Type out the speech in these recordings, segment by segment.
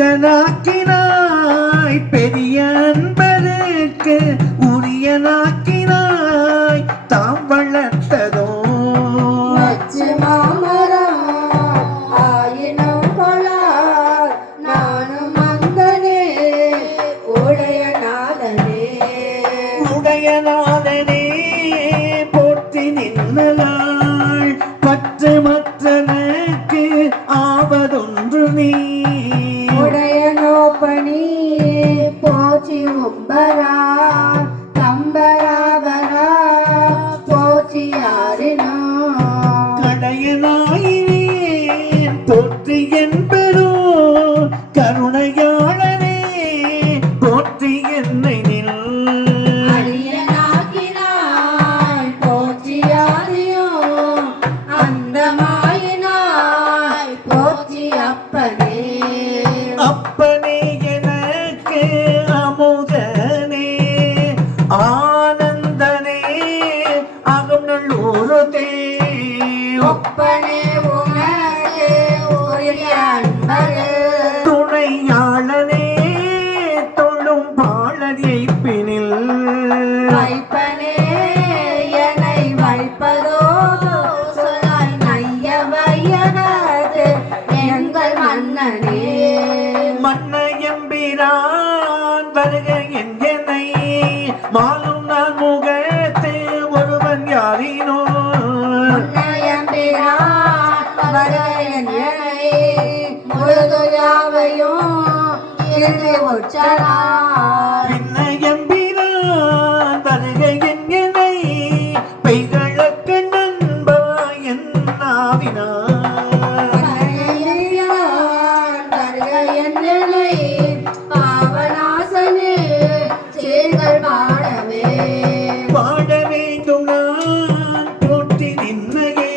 ஒற்றனாக்கினாய் பெரிய அன்பருக்கு உரியனாக்கினாய் தாம் வளர்த்ததோ ஆயினும் கொளார் நானும் மங்கனே உடையநாதனே உடையநாதனே போற்றி நின்னலாள் பற்று மற்றனுக்கு ஆவதொன்று நீ உடையனோப்பணி போற்றி உம்பரா தம்பராவரா போற்றி யாரினோ கடையனாயினே போற்றி என்பரோ கருணையாளனே போற்றி என்னை நில் அரியனாக்கினாய் போற்றி யாரையோ அந்தமாயினாய் போற்றி அப்பனே அப்பனே எனக்கு அமுதனே ஆனந்தனே அகம் நல்லூருதே ஒப்பனே உனக்கு உரிய அன்பரே துணையாளனே தொழும் பாழதியை பினில் வைப்பனே என்னை வைப்பதோ சொல்லாய் நைய வையனது எங்கள் மன்னனே மன்னையம்பிரான் வருக என்னை மாலும் நான் முகத்து ஒருவன் யாரினோ உன்னையம்பிரான் வருகையனை முழுது யாவையும் இருந்து உற்றனாய் பின்னையம்பிரான் வருக என்னை பெய்களக்க நண்பா என் நாவினார் உன்னையம்பிரான் வருகையனை பாவநாசனே சீர்கள் பாடவே பாட வேண்டும் நான் போற்றி நின்னையே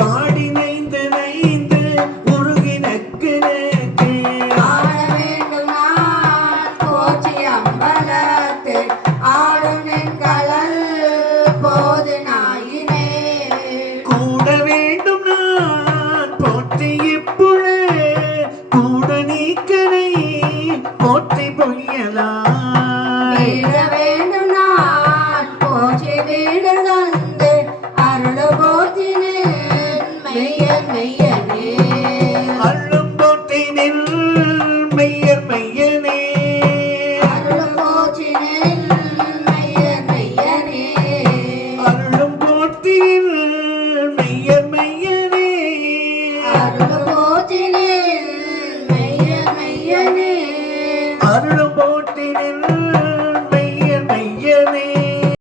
பாடி நைந்து நைந்து உருகினக்கு நேற்றே ஆட வேண்டும் நான் போற்றி அம்பலத்து ஆடும் என் கலல் போது நாயினே கூட வேண்டும் நான் போற்றி இப்புழு கூட நீக்கனை போற்றி பொய்யலா வீட வேண்டும் நான் போற்றி வீடு வந்து அருள் போற்றினேன் மெய்யன் மெய்யனே அள்ளும் போற்றி நில் மெய்யர் மெய்யனே அருள் போற்றினேன் மெய்யன் மெய்யனே அருளும் போற்றி நில் மெய்யர் மெய்யனே அருள்